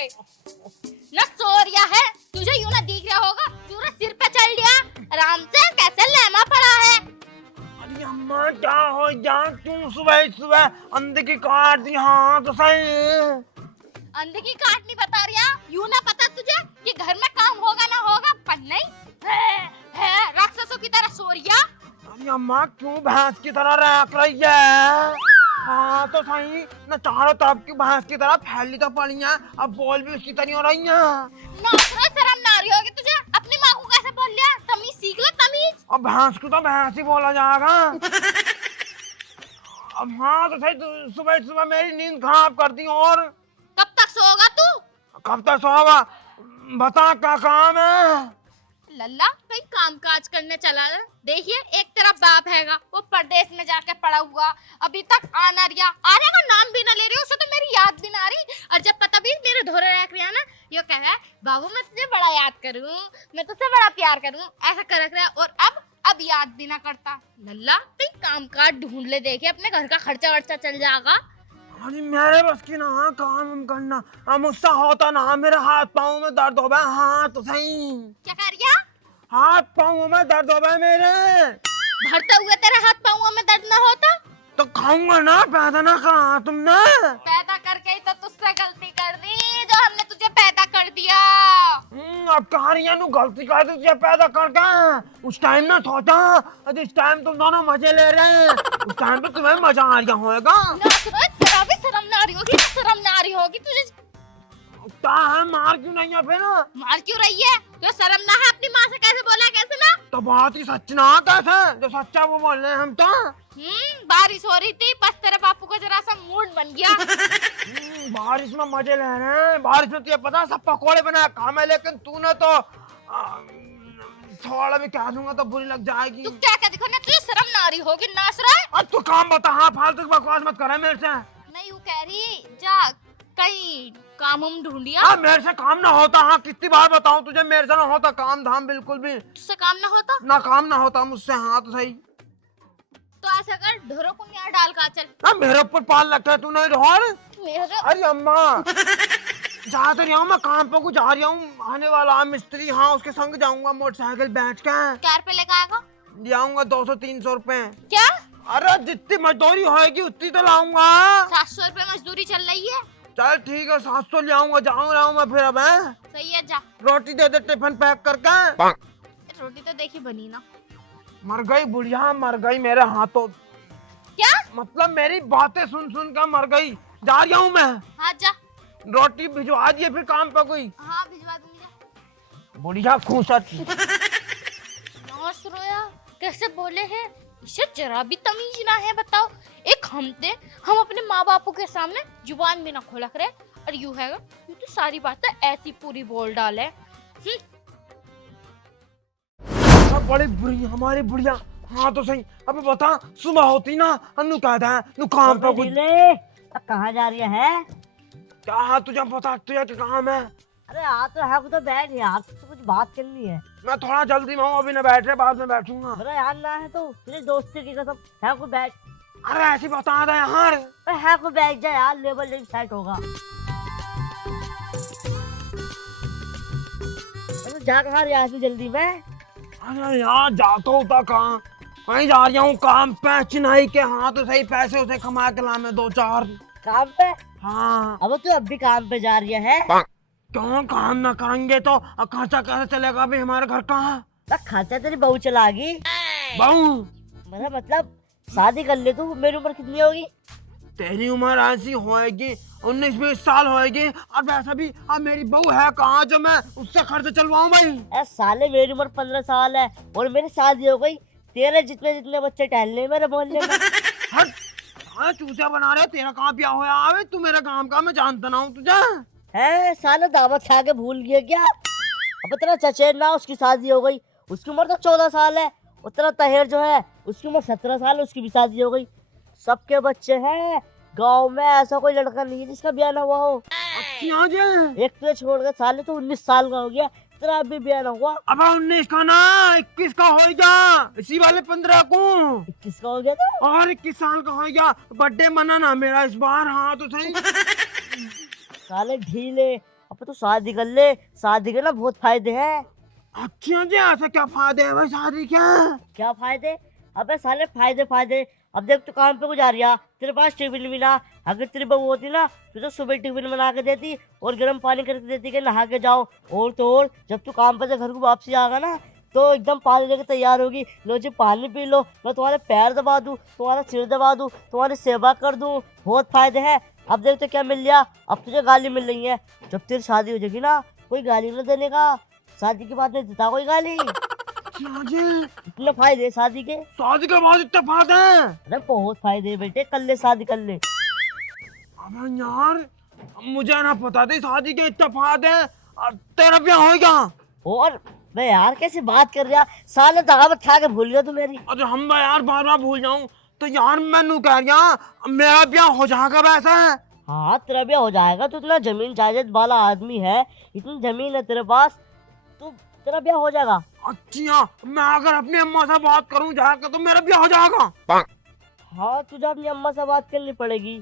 ओए ना चोरिया है, तुझे यूं ना दिख रहा होगा, पूरा सिर पे चढ़ लिया। आराम से कैसे लेमा पड़ा है। अरे अम्मा क्या हो जा, क्यों सुबह सुबह अंधे की काट दी। हाँ तो सही। अंधे की काट नहीं बता रही है, यूं ना पता तुझे कि घर में काम होगा ना होगा, पर नहीं है राक्षसों की तरह सोरिया। अरे अम्मा क्यों भैंस की तरह रख रही है। हाँ तो सही न, चारों तरफ की भैंस की तरह फैली तो पड़ी है, अब बोल भी उसकी तरह हो रही है। नासरा शर्म ना आ रही होगी तुझे, अपनी माँ को कैसे बोल लिया, तमीज सीख ले तमीज। अब भैंस को तो भैंस ही बोला जाएगा। अब हाँ तो सही, सुबह सुबह मेरी नींद खराब कर दी। और कब तक सोगा तू? कब तक सोगा, बता क्या काम है। लल्ला कहीं काम काज करने चला है। देखिए एक तेरा बाप हैगा, वो परदेश में जाके पड़ा हुआ, अभी तक आना रिया, आने का नाम भी ना ले रही, उसे तो मेरी याद भी ना आ रही। और जब पता भी मेरे धोरे रख रहा ना, ये कह रहा है बाबू मैं तुझे बड़ा याद करूं, मैं तुझसे बड़ा प्यार करूं, ऐसा कर रहा है। और अब याद भी ना करता। लल्ला कहीं काम काज ढूंढ ले, देखे अपने घर का खर्चा वर्चा चल जाएगा। अरे मेरे बस की ना काम करना, अब मुझसे होता ना, मेरे हाथ पाँव में दर्द हो गया। हाँ तो सही, क्या कर रिया? हाथ पाँव में दर्द हो गया मेरे। भरते हुए तेरे हाथ पाँव में दर्द ना होता तो खाऊंगा ना, पैदा ना करा तुमने। पैदा करके ही तो तुझसे गलती कर दी, जो हमने तुझे पैदा कर दिया। अब कहा रही है नू, गलती कर दी तुझे पैदा करके। उस टाइम ना सोचा, अरे इस टाइम तुम दोनों मजे ले रहे हैं, उस टाइम पे तुम्हें मजा आ रहा होगा। तेरा भी शर्म ना आ रही होगी, शर्म ना आ रही होगी तुझे। क्या है, मार क्यों नहीं है फिर। मार क्यों रही है? तो शर्म ना है, अपनी माँ से कैसे बोला, कैसे ना? तो बात ही सच ना, कैसे जो सच्चा वो बोल रहे हैं हम तो। बारिश हो रही थी, बस तेरे बापू का जरा सा मूड बन गया। बारिश में मजे ले रहे हैं, बारिश में तुझे पता सब पकोड़े बना काम है, लेकिन तूने तो थोड़ा भी कह दूंगा तो बुरी लग जाएगी। तू क्या दिखा ना, तुझे शर्म ना आ रही होगी, नाच रहा है। अब तू काम बता, हाँ फालतू की बकवास मत करे मेरे से। मैं यूं कह रही, जा कहीं काम हम ढूंढिया। हाँ मेरे से काम ना होता, हाँ कितनी बार बताऊं तुझे, मेरे से ना होता काम धाम बिल्कुल भी। तुझसे काम ना होता ना काम ना होता मुझसे। हाँ तो सही, तो ऐसा कर, ढोरों को यहाँ डाल का चल। ना मेरे ऊपर पाल रखा है तूने ढोर। मेरे अरे अम्मा जा तो रहा हूँ मैं, काम पे को जा रहा हूँ, आने वाला मिस्त्री, हाँ उसके संग जाऊंगा मोटरसाइकिल बैठ के। क्या रुपए लेकर आएगा? ले आऊंगा 200-300 रुपए। क्या? अरे जितनी मजदूरी होएगी उतनी तो लाऊंगा। 700 रुपए मजदूरी चल रही है। चल ठीक है, 700 ले आऊंगा, जाऊँ रहा हूँ मैं फिर। अब है सही है, जा। रोटी दे दे टिफिन पैक करके। रोटी तो देखी बनी ना। मर गई बुढ़िया, मर गई मेरे हाथों। क्या मतलब मेरी बातें सुन सुन कर मर गई। जा रहा हूँ मैं। हाँ जा। रोटी भिजवा दिए फिर काम पे कोई। हाँ भिजवा दूंगी, जा। बुढ़िया खूसट। नौस रोया कैसे बोले हैं, इसे जरा भी तमीज ना है, बताओ। एक हम अपने माँ बापू के सामने जुबान भी ना खोला करे, और यूं है ये तो सारी बातें ऐसी पूरी बोल डाले। बड़ी बुढ़ी हमारी बुढ़िया। हाँ तो सही, अबे बता, सुबह होती ना अन्नू कहता है नु काम पे कुछ। अब कहाँ जा रही है? क्या तुझे पता, तुझे क्या काम है। अरे आ तो है, तो बैठ यार, तो कुछ बात करनी है। मैं थोड़ा जल्दी में हूँ, अभी न बैठ रहे, बाद में बैठूंगा। मेरा यार ना है तो तेरे दोस्ती की कसम है को बैठ। अरे ऐसी बता दे यार। है को बैठ जा यार, लेवल नहीं सेट होगा। अरे जा कहाँ रही है जल्दी में? अरे यार जाता हूँ तो कहाँ, कहीं जा रहा हूँ काम पे, चिन्हाई के। हाँ तो सही, पैसे उसे कमा के लाने 2-4। काम पे? हाँ। अब तू अब भी काम पे जा रही है? क्यों, काम ना करेंगे तो खर्चा कैसे चलेगा भी हमारे घर का। खर्चा तेरी बहू चलागी। बहू? मतलब शादी कर ले तू। मेरी उम्र कितनी होगी? तेरी उम्र ऐसी होएगी 19-20 साल होएगी, और वैसा भी अब मेरी बहू है कहाँ जो मैं उससे खर्चा चलवाऊं भाई। साले मेरी उम्र 15 साल है और मेरी शादी हो गई। तेरे जितने बच्चे टहल रहे मेरे मोहल्ले में। हट, हाँ चूतिया बना रहे, तेरा कहाँ ब्याह होया आवे, तू मेरे काम का, मैं जानता ना हूँ तुझे। है साले दावत खा के भूल गया क्या? अब तेरा चचेर ना, उसकी शादी हो गई, उसकी उम्र तो 14 साल है। और तेरा तहेर जो है उसकी उम्र 17 साल है, उसकी भी शादी हो गई। सबके बच्चे हैं गांव में, ऐसा कोई लड़का नहीं है जिसका ब्याह ना हुआ हो। एक तुझे छोड़ के साले तो 19 साल का हो गया, तेरा अभी ब्याह ना हुआ। अब 19 का ना 21 का होएगा, इसी वाले 15 को 21 का हो गया था। और 21 साल का होएगा, बर्थडे मनाना मेरा इस बार। हाँ तो सही। साले ढीले, अब अब तो शादी कर ले, शादी के ना बहुत फायदे हैं। अच्छा जी, ऐसे क्या फायदे हैं भाई शादी के? क्या फायदे? अबे साले फायदे फायदे। अब देख तू काम पे को जा रही है, तेरे पास टिफिन भी ना, अगर तेरी बहू होती ना तो सुबह टिफिन बना के देती और गर्म पानी करके देती कि नहा के जाओ। और तो और जब तू काम पे से घर को वापसी आएगा ना तो एकदम पानी लेके तैयार होगी, लो जी पानी पी लो, मैं तुम्हारे पैर दबा दूं, तुम्हारा सिर दबा दूं, तुम्हारी सेवा कर दूं। बहुत फायदे हैं। अब देख तो क्या मिल गया, अब तुझे गाली मिल रही है। जब तेरी शादी हो जाएगी ना कोई गाली ना देने का, शादी के बाद में देता कोई गाली। अच्छा जी, इतने फायदे हैं शादी के। शादी के बाद इतने फायदे हैं? अरे बहुत फायदे हैं बेटे, कर ले शादी कर ले। अबे यार, मुझे ना पता थी शादी के इतने फायदे हैं। और तेरा ब्याह होगा? और मैं यार कैसे बात कर रहा, साले दावत खा के भूल गया तू मेरी। अरे हम मैं यार बार बार भूल जाऊं तो यार मैनू कह रहा मेरा ब्याह हो जाएगा वैसे? हाँ तेरा ब्याह हो जाएगा, तू इतना जमीन जायदाद वाला आदमी है, इतनी जमीन है तेरे पास, तू तेरा ब्याह हो जाएगा। अच्छा, मैं अगर अपनी अम्मा से बात करूं जाकर तो मेरा ब्याह हो जाएगा? हाँ तुझे अपनी अम्मा से बात करनी पड़ेगी,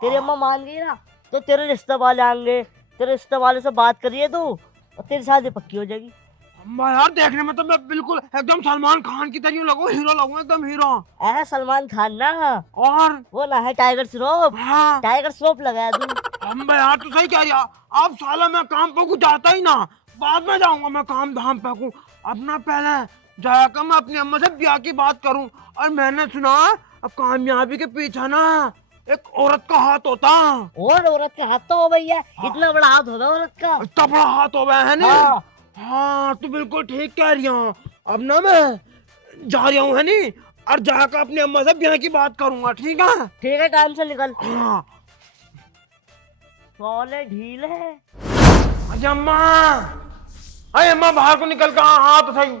तेरी अम्मा मान गई ना तो तेरे रिश्ते वाले आएंगे, तेरे रिश्ते वाले से बात करिए तू और तेरी शादी पक्की हो जाएगी। अम्मा यार देखने में तो मैं बिल्कुल एकदम सलमान खान की तरह लगूं, हीरो लगूं, एकदम हीरो। ऐसा सलमान खान ना, और वो ना है टाइगर श्रॉफ, हाँ टाइगर श्रॉफ लगाया तू। अम्मा यार तू सही कह रही है। अब साला मैं काम पे कुछ जाता ही ना, बाद में जाऊंगा मैं काम धाम पे को। अपना पहले जाकर मैं अपनी अम्मा से ब्याह की बात करूं। और मैंने सुना अब कामयाबी के पीछे ना एक औरत का हाथ होता। और औरत का हाथ तो हो भैया, इतना बड़ा हाथ होगा औरत का। इतना बड़ा हाथ हो गया है ना? हाँ। हाँ तू बिल्कुल ठीक कह रही है। अब ना मैं जा रहा हूँ है नी, और जाकर अपनी अम्मा से ब्याह की बात करूंगा, ठीक है? ठीक है काम से निकल। हाँ। साले ढील है। अरे अम्मा, अरे अम्मा बाहर को निकल कर हाँ तो सही।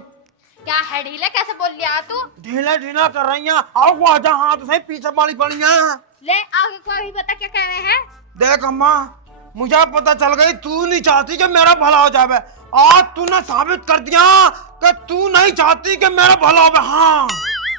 क्या है ढीला, कैसे बोल लिया तू? ढीला ढीला कर रही है, आओ को आजा हाँ तो सही, पीछे पड़ी पड़ी है। ले आगे को भी बता क्या कह रहे हैं। देख अम्मा, मुझे पता चल गई तू नहीं चाहती कि मेरा भला हो जाए। आज तूने साबित कर दिया कि तू नहीं चाहती कि मेरा भला हो। हाँ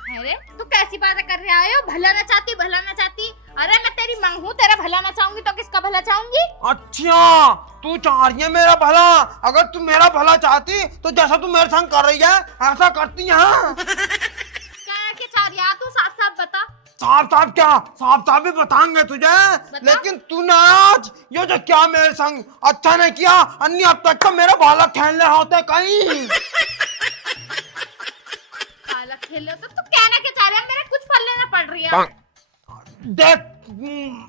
अरे तू कैसी बातें कर रहे आयो, भला ना चाहती, भला ना चाहती। अरे मैं तेरी मांग हूँ, तेरा भला ना चाहूंगी तो किसका भला चाहूंगी? अच्छा, तू चाह रही है मेरा भला। अगर तू मेरा भला चाहती तो जैसा तू मेरे संग कर रही है ऐसा करती है। क्या के चाह रही है तू, साफ साफ बता। साफ साफ क्या, साफ साफ भी बताएंगे तुझे, लेकिन तूने आज ये जो क्या मेरे संग अच्छा नहीं किया, अन्य अब तक तो मेरा भाला खेलने होते कहीं। काला खेल तो तू कहना क्या चाह रहा है, मेरे कुछ पल्ले ना पड़ रही है। देख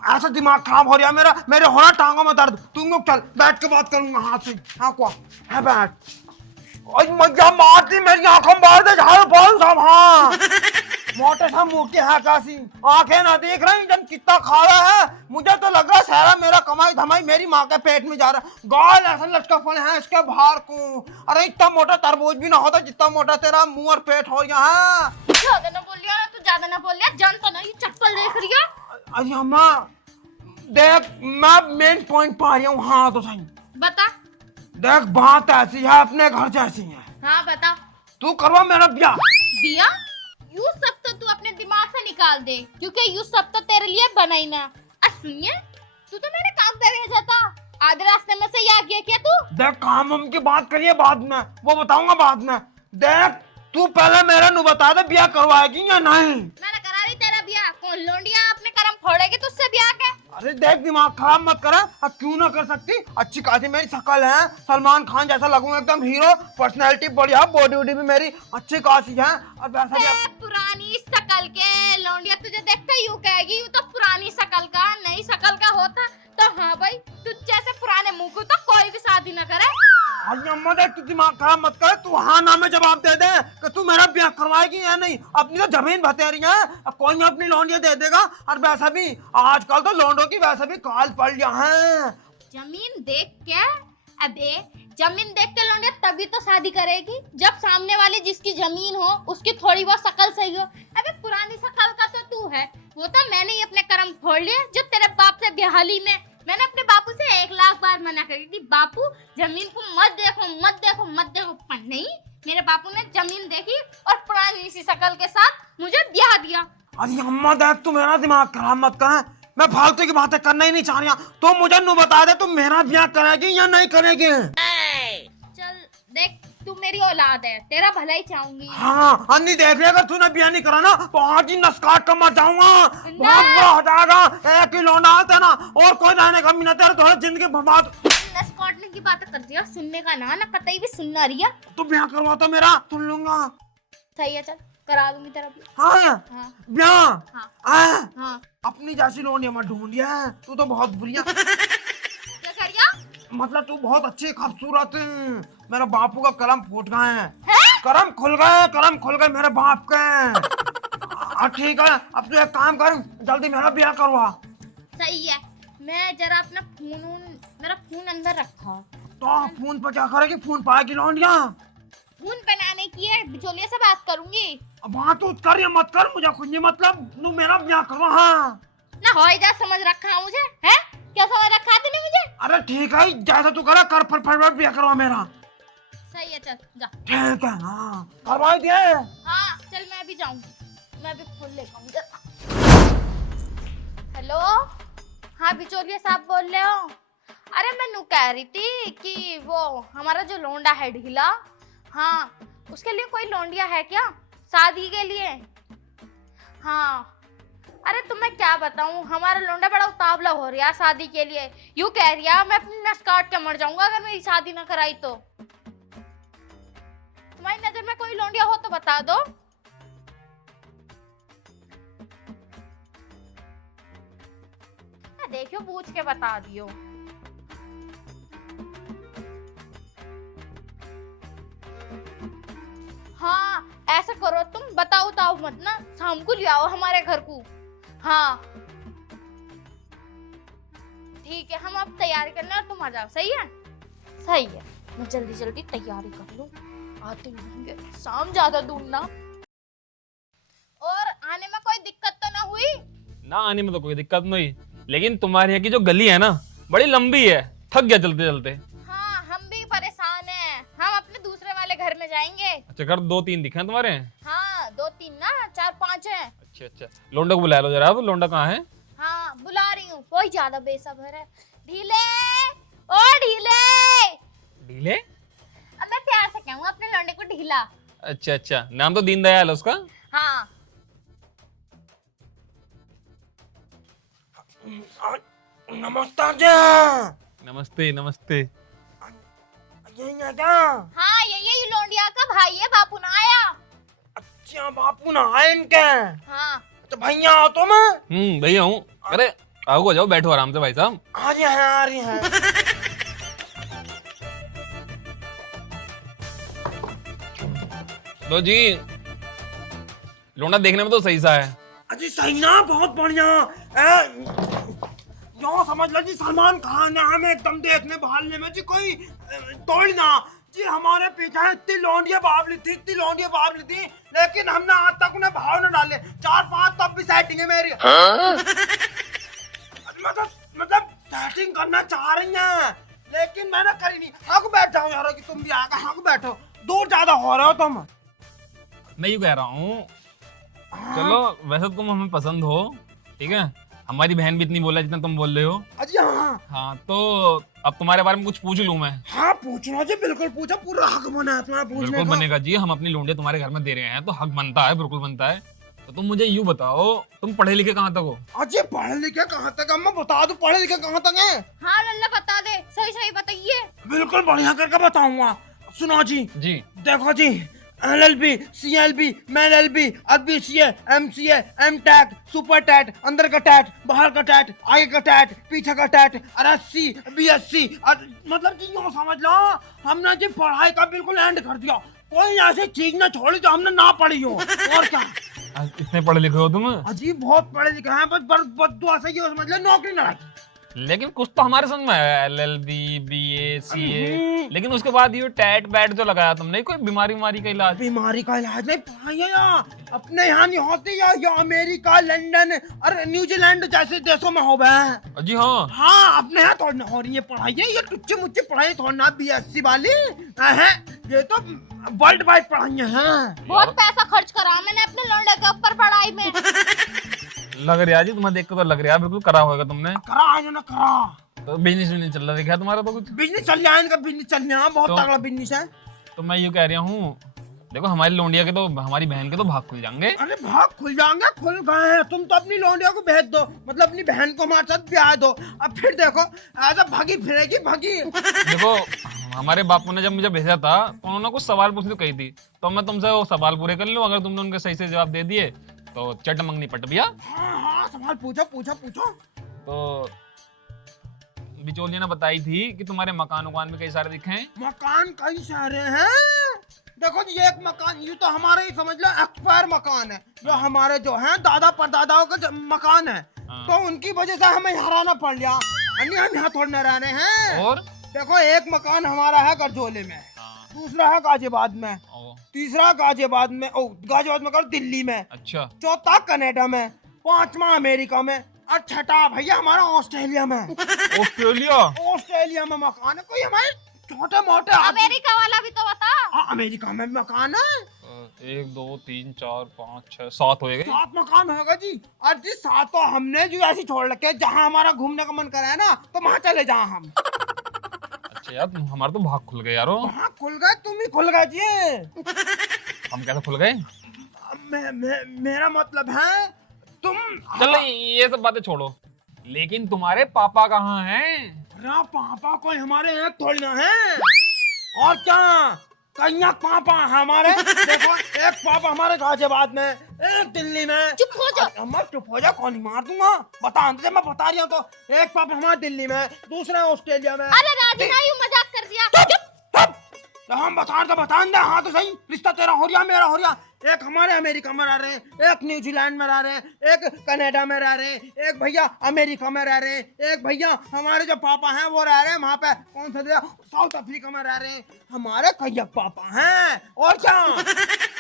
ऐसा दिमाग खराब हो रहा है मेरा, मेरे हो रहा टांगों में दर्द। तुम लोग चल बैठ के बात करूंगा हाथ से। हाँ को है बैठ। ओए मजा मारती मेरी आंखों में बाहर दे झाड़ू बोल सब। हाँ मोटे सा मुंह की है कासी, आंखें ना देख रही जन कितना खा रहा है। मुझे तो लग रहा है सारा मेरा कमाई धमाई मेरी माँ के पेट में जा रहा है। गाल ऐसा लटका पड़े हैं इसके बाहर को। अरे इतना मोटा तरबूज भी ना होता जितना मोटा तेरा मुंह और पेट हो गया है। ज्यादा ना बोलिया ना, तू ज्यादा ना बोलिया, जानता ना ये चप्पल देख रही है। अरे अम्मा देख, मैं मेन पॉइंट पा रही हूँ। हाँ तो सही बता। देख बात ऐसी है, अपने घर जैसी है। हाँ बता। तू करवा मेरा ब्याह। दिया यू सब तो तू अपने दिमाग से निकाल दे, क्योंकि यू सब तो तेरे लिए बना ही ना। सुनिए, तू तो मेरे काम पे भेजा था, आधे रास्ते में से ये आ गया क्या तू? देख काम हम की बात करिए बाद में, वो बताऊंगा बाद में। देख तू पहले मेरा नु बता दे ब्याह करवाएगी या नहीं। मैंने करा रही तेरा ब्याह, कौन लोंडिया अपने कर्म फोड़ेगी तुझसे ब्याह के? अरे देख दिमाग खराब मत कर। अब क्यों ना कर सकती, अच्छी खासी मेरी शक्ल है, सलमान खान जैसा लगूंगा एकदम हीरो। पर्सनैलिटी बढ़िया, बॉडी वॉडी भी मेरी अच्छी खासी है। और वैसा भी पुरानी शकल के लोंडिया तुझे देखते यूं कहेगी, यूं तो पुरानी शकल का, नई शकल का होता तो हाँ भाई तुझ जैसे पुराने मुंह को तो कोई भी शादी न करे। अरे अम्मा देख तू दिमाग खराब मत कर। तू हाँ ना में जवाब दे दे कि तू मेरा ब्याह करवाएगी या नहीं। अपनी तो जमीन बतेरी है, अब कोई ना अपनी लौंडिया दे देगा। और वैसा भी आजकल तो लौंडों की वैसे भी काल पड़ गया है। जमीन देख के, अबे जमीन देख के लौंडिया तभी तो शादी करेगी जब सामने वाली जिसकी जमीन हो उसकी थोड़ी बहुत शकल सही हो। अबे पुरानी शकल का तो तू है, वो तो मैंने ही अपने कर्म फोड़ लिए। जब तेरे बाप से ब्याहली में मैंने अपने बापू से 1 लाख बार मना करी थी, बापू जमीन को मत देखो मत देखो मत देखो, पर नहीं, मेरे बापू ने जमीन देखी और पुरानी सी शकल के साथ मुझे ब्याह दिया। अरे अम्मा देख तू मेरा दिमाग खराब मत कर। मैं फालतू की बातें करना ही नहीं चाह रही। तो मुझे नू बता दे, तुम मेरा ब्याह करेगी या नहीं करेगी? चल देख, तू मेरी औलाद है, तेरा भला ही चाहूंगी। हाँ अन्नी देख ले, अगर तूने ब्याह नहीं करा ना तो आज ही नस काट कर मर जाऊंगा। बहुत बुरा हो जाएगा। एक ही लौंडा आता ना, और कोई रहने का मिला तेरा, तो जिंदगी बर्बाद। नस काटने की बात कर दिया, सुनने का ना कतई भी सुनना रिया। तू ब्याह करवाता मेरा, सुन लूंगा। सही है, चल करा दूंगी तेरा भी। हाँ हाँ ब्याह। हाँ हाँ। अपनी जैसी लोनिया मत ढूंढिया, तू तो बहुत बुरी है। क्या करिया? मतलब तू बहुत अच्छी खूबसूरत है। मेरे बापू का कलम फूट गए हैं, हैं? करम खुल गए मेरे बाप के। ठीक है, अब तू एक काम कर, जल्दी मेरा ब्याह करवा। सही है, मैं जरा अपना मेरा फोन अंदर रखा। तो फोन पर क्या करेगी? फोन पाएगी लौंडिया? फोन बनाने की है, बिचौलिए से बात करूंगी। अब हाँ तू कर या मत कर, मुझे कुछ नहीं मतलब, तू मेरा ब्याह करवा। हाँ ना हो जा, समझ रखा है मुझे, है क्या समझ रखा है तूने मुझे? अरे ठीक है, जैसा तू करा कर, फटाफट ब्याह करवा मेरा। सही है, चल जा। ठीक है, हाँ करवा दिए। हाँ चल, मैं भी जाऊंगी, मैं भी फोन लेकर आऊंगी। हेलो, हाँ बिचौलिया साहब बोल रहे हो? अरे मैं नू कह रही थी कि वो हमारा जो लौंडा है ढीला, हाँ उसके लिए कोई लौंडिया है क्या शादी के लिए? हाँ अरे तुम्हें क्या बताऊं, हमारा लौंडा बड़ा उतावला हो रहा है शादी के लिए। यूं कह रही है मैं अपनी नस काट के मर जाऊंगा अगर मेरी शादी ना कराई तो। तुम्हारी नजर में कोई लौंडिया हो तो बता दो। देखियो पूछ के बता दियो। हाँ ऐसा करो, तुम बताओ ताओ मत ना, शाम को ले आओ हमारे घर को। हाँ ठीक है, हम अब तैयारी करना और तुम आ जाओ। सही है? सही है, मैं जल्दी जल्दी तैयारी कर लूं, आते होंगे शाम, ज्यादा दूर ना। और आने में कोई दिक्कत तो ना हुई? ना आने में तो कोई दिक्कत नहीं, लेकिन तुम्हारे यहाँ की जो गली है ना बड़ी लंबी है, थक गया चलते चलते। हाँ हम भी परेशान हैं, हम अपने दूसरे वाले घर में जाएंगे। अच्छा घर 2-3 दिखे हैं तुम्हारे? हाँ 2-3 ना, 4-5 हैं। अच्छा लोंडा को बुला लो जरा, अब लोंडा कहाँ है? हाँ बुला रही हूँ, कोई ज्यादा बेसब्र है। ढीले, ओ ढीले। ढीले? अब मैं प्यार से कहूँगा अपने लौंडे को ढीला। अच्छा नाम तो दीनदयाल है उसका? हाँ नमस्कार जी। नमस्ते। यही है क्या? हाँ ये लौंडिया का भाई है, बापू ना आया। अच्छा बापू ना आए इनके? हाँ तो भैया आओ तुम। भैया हूँ। अरे आओ जाओ, बैठो आराम से भाई साहब। आ रही है। लो जी, लोंडा देखने में तो सही सा है। अजी सही ना, बहुत बढ़िया। यो समझ लो जी, सलमान खान है हमें एकदम देखने भालने में जी, कोई तोड़ ना जी। हमारे पीछे इतनी लौंडिया बाबली थी, लेकिन हमने आज तक उन्हें भाव न डाले। 4-5 तब भी सेटिंग है मेरी। मतलब सेटिंग करना चाह रही हैं, लेकिन मैंने करी नहीं। हाँ बैठ जाओ यार, कि तुम भी आकर हाँ बैठो, दूर ज्यादा हो रहे हो तुम। मैं यूँ कह रहा हूँ, चलो वैसे तुम हमें पसंद हो, ठीक है, हमारी बहन भी इतनी बोला जितना तुम बोल रहे हो। अजी हाँ तो अब तुम्हारे बारे में कुछ पूछ लूं मैं? हाँ पूछना जी, बिल्कुल पूछो, पूरा हक बना है तुम्हारा पूछने बिल्कुल का। बनेगा जी, हम अपनी लौंडिया तुम्हारे घर में दे रहे हैं तो हक बनता है, बिल्कुल बनता है। तो तुम मुझे यूँ बताओ, तुम पढ़े लिखे कहाँ तक हो? अजी पढ़े लिखे कहाँ तक? मैं बता दूं पढ़े लिखे कहाँ तक है? हाँ लल्ला बता दे, सही बताइए। बिल्कुल बढ़िया करके बताऊंगा, सुनो जी। देखो जी, LLB, CLB, मेल LB, BCA, MCA, MTech, super TET, अंदर का टैट, बाहर का टैट, आगे का टैट, पीछे का टैट, RSC, BSc, मतलब जी यूँ समझ लो, हमने जी पढ़ाई का बिल्कुल एंड कर दिया। कोई ऐसी चीज ना छोड़ी जो हमने ना पढ़ी हो। और क्या इतने पढ़े लिखे हो तुम? अजीब बहुत पढ़े लिखे हैं, बस दुआ से ये समझ ले नौकरी ना लगी। लेकिन कुछ तो हमारे समझ में आया, LLB, BA, CA, लेकिन उसके बाद ये टैट बैट जो लगाया तुमने, कोई बीमारी का इलाज? बीमारी का इलाज नहीं, पढ़ाई है यार अपने यहाँ नहीं होती या अमेरिका, लंदन और न्यूजीलैंड जैसे देशों में हो गए। जी हाँ अपने यहाँ थोड़ी ना हो रही है पढ़ाई, ये टुच्चे मुच्चे पढ़ाई थोड़ी ना, BSc वाली है, ये तो वर्ल्ड वाइड पढ़ाई है। बहुत पैसा खर्च करा मैंने अपने लौंडे के ऊपर पढ़ाई में। लग रहा जी, तुम्हें देख के तो लग रहा है बिल्कुल करा होगा तुमने। करा है ना करा। तो बिजनेस नहीं चल रहा दिखा तुम्हारा तो कुछ। बिजनेस चल रहा है, इनका बिजनेस चल रहा है, बहुत तो- तगड़ा बिजनेस है। तो मैं ये कह रहा हूँ, देखो हमारी लोंडिया के तो, हमारी बहन के तो भाग खुल जाएंगे। अरे भाग खुल जाएंगे, खुल गए हैं। तुम तो अपनी लौंडिया को भेज दो, मतलब अपनी बहन को हमारे साथ ब्याह दो। अब फिर देखो ऐसा भागी फिरेगी भागी। देखो हमारे बापू ने जब मुझे भेजा था तो उन्होंने कुछ सवाल पूछने कही थी, तो मैं तुमसे वो सवाल पूरे कर लूं, अगर तुमने उनके सही से जवाब दे दिए तो चट मंगनी पट भैया। हाँ हाँ सवाल पूछो पूछो पूछो। तो बिचौलिया ने बताई थी कि तुम्हारे मकान उकान में कई सारे दिखे हैं। मकान कई सारे हैं। देखो जी एक मकान, ये तो हमारे ही समझ लो एक्सपायर मकान है, जो हमारे जो है दादा परदादाओं का मकान है। हाँ। तो उनकी वजह से हमें हराना पड़ गया, अन्य हम यहाँ थोड़े न रह रहे हैं। और देखो एक मकान हमारा है गरजोले में, हाँ, दूसरा है गाजियाबाद में, ओ, तीसरा गाजियाबाद में, गाजियाबाद में कर दिल्ली में, अच्छा चौथा कनाडा में, पांचवा अमेरिका में, और छठा भैया हमारा ऑस्ट्रेलिया में। ऑस्ट्रेलिया। ऑस्ट्रेलिया में मकान है। कोई हमारे छोटे मोटे अमेरिका वाला भी तो बता। अमेरिका में मकान है। 1 2 3 4 5 6 7 हो गए। 7 मकान होगा जी। और जी 7 तो हमने जो ऐसी छोड़ रखे, जहाँ हमारा घूमने का मन करा है ना, तो वहाँ चले जाओ हम। अच्छा यार हमारे तो भाग खुल गए यारो। वहाँ खुल गए, तुम ही खुल गए जी। हम कैसे खुल गए? मेरा मतलब है तुम। चलो ये सब बातें छोड़ो, लेकिन तुम्हारे पापा कहाँ हैं? अरे पापा कोई हमारे यहाँ थोड़ी ना है। और क्या कन्या पापा हमारे। देखो एक पापा हमारे गाजियाबाद में, एक दिल्ली में। चुप हो जा। मैं चुप हो जा, कौन मार दूंगा। बता दे, मैं बता रही हूँ। तो एक पापा हमारे दिल्ली में, दूसरा ऑस्ट्रेलिया में। अरे राजी ना, यूं मजाक कर दिया। तब तो हम बता दे। हाँ तो सही, रिश्ता तेरा हो रहा मेरा हो रहा। एक हमारे अमेरिका में रह रहे हैं, एक न्यूजीलैंड में रह रहे हैं, एक कनाडा में रह रहे हैं, एक भैया अमेरिका में रह रहे हैं, एक भैया हमारे जो पापा हैं वो रह रहे हैं वहाँ पे कौन सा जगह, साउथ अफ्रीका में रह रहे हैं। हमारे कैयक पापा हैं। और क्या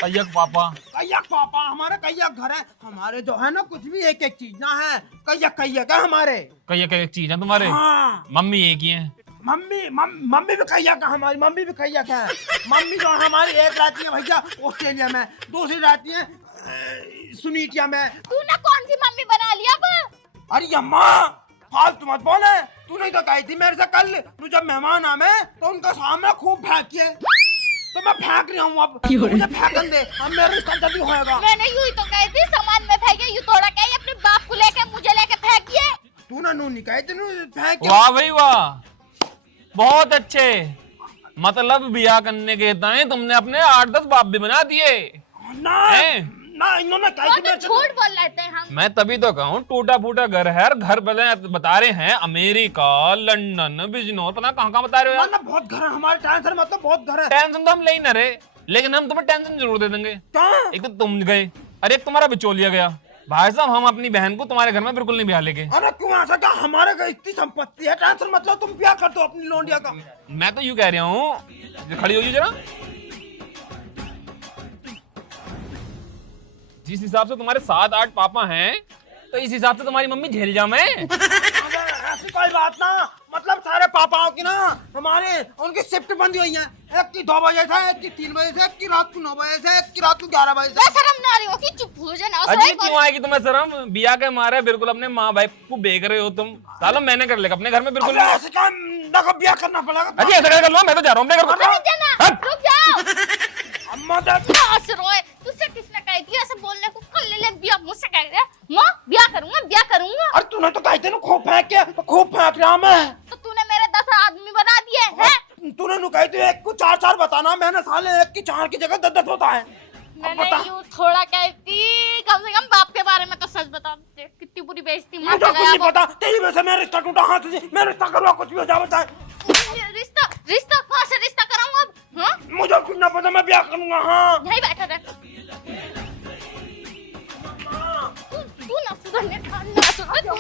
कैयक पापा? कैयक पापा हमारे, कैयक घर है हमारे। जो है ना कुछ भी एक एक चीज ना है, कैयक है हमारे। कैयक एक चीज है तुम्हारे? हाँ। मम्मी एक ही है। मम्मी भी कैयक है हमारी, मम्मी भी कैयक है। मम्मी जो हमारी एक रहती है भैया ऑस्ट्रेलिया में, दूसरी रहती है सुनीटिया में। तूने कौन सी मम्मी बना लिया अब? अरे अम्मा फालतू मत बोले। तू नहीं तो कही थी मेरे से कल, तू जब मेहमान आवे तो उनका सामने खूब फेंकिए, तो मैं फेंक रही हूँ। अब मुझे फेंकन दे, अब मेरा रिश्ता जल्दी होएगा। मैंने यूं ही तो कही थी, सामान में फेंके, यूं थोड़ा कही अपने बाप को लेके मुझे लेके फेंकिए। तूने नू नहीं कही थी, फेंक। वाह भाई वाह, बहुत अच्छे। मतलब बियाह करने के टाइम तुमने अपने 8-10 बाप भी बना दिए ना हैं? ना इन्होंने कही वो थी तो मेरे से। झूठ बोल रहे थे हम। मैं तभी तो कहूँ टूटा फूटा घर है, घर बता रहे हैं अमेरिका, लंदन, बिजनौर, पता कहाँ कहाँ बता रहे हो यार। ना बहुत घर है हमारे, टेंशन मतलब बहुत घर है। टेंशन तो हम ले ही ना रहे, लेकिन हम तुम्हें टेंशन जरूर दे देंगे। क्या एक तो तुम गए, अरे एक तुम्हारा बिचौलिया गया। भाई साहब हम अपनी बहन को तुम्हारे घर में बिल्कुल नहीं ब्याह लेके। अरे क्यों ऐसा, क्या हमारे घर इतनी संपत्ति है, टेंशन मतलब तुम क्या कर दो अपनी लौंडिया का। मैं तो यूं कह रहा हूँ, खड़ी हो जाओ जरा। जिस हिसाब से तुम्हारे 7-8 पापा हैं, तो इस हिसाब से तुम्हारी मम्मी झेल जाए मैं। ऐसी कोई बात ना, मतलब सारे पापाओं की ना हमारे उनकी शिफ्ट बंदी हुई है। एक की 2 बजे से, एक की 3 बजे से, एक की रात को 9 बजे से, एक की रात को 11 बजे से। शर्म ना आ रही होती, चुप हो जाना। अजी क्यों आएगी तुम्हें शर्म? बिया के मारे बिल्कुल अपने माँ भाई को बेच रहे हो तुम। सालों मैंने कर लेगा अपने घर में बिल्कुल। अरे ऐसे काम ना को ब्याह करना पड़ेगा। अजी ऐसा कर लो, मैं तो जा रहा हूँ अपने घर रुक जाना, रुक जाओ। अम्मा देख बस रोए, तुझसे किसने कही थी ऐसे बोलने को? कल ले ब्याह मुझसे कह रहे माँ ब्याह करूंगा, ब्याह करूंगा। अरे तूने तो कही थी ना खूब फेंक के, तो खूब फेंक रहा मैं। तो तूने मेरे 10 आदमी बना दिए हैं। तूने नु कही थी एक को 4-4 बताना, मैंने साले एक की 4 की जगह 10-10 होता है। मैंने यूं थोड़ा कहती, कम से कम बाप के बारे में तो सच बता दे। कितनी बुरी बेइज्जती मार मुझे के कुछ गया नहीं वो। पता, तेरी वजह से मेरा रिश्ता टूटा हाथ से। मैं रिश्ता करवा कुछ भी हो जाए बताए। रिश्ता रिश्ता कहाँ से रिश्ता कराऊंगा अब? हाँ? मुझे कुछ ना पता, मैं ब्याह करूंगा। हाँ यहीं बैठा रह। तू ना सुधरने का, ना सुधर, तू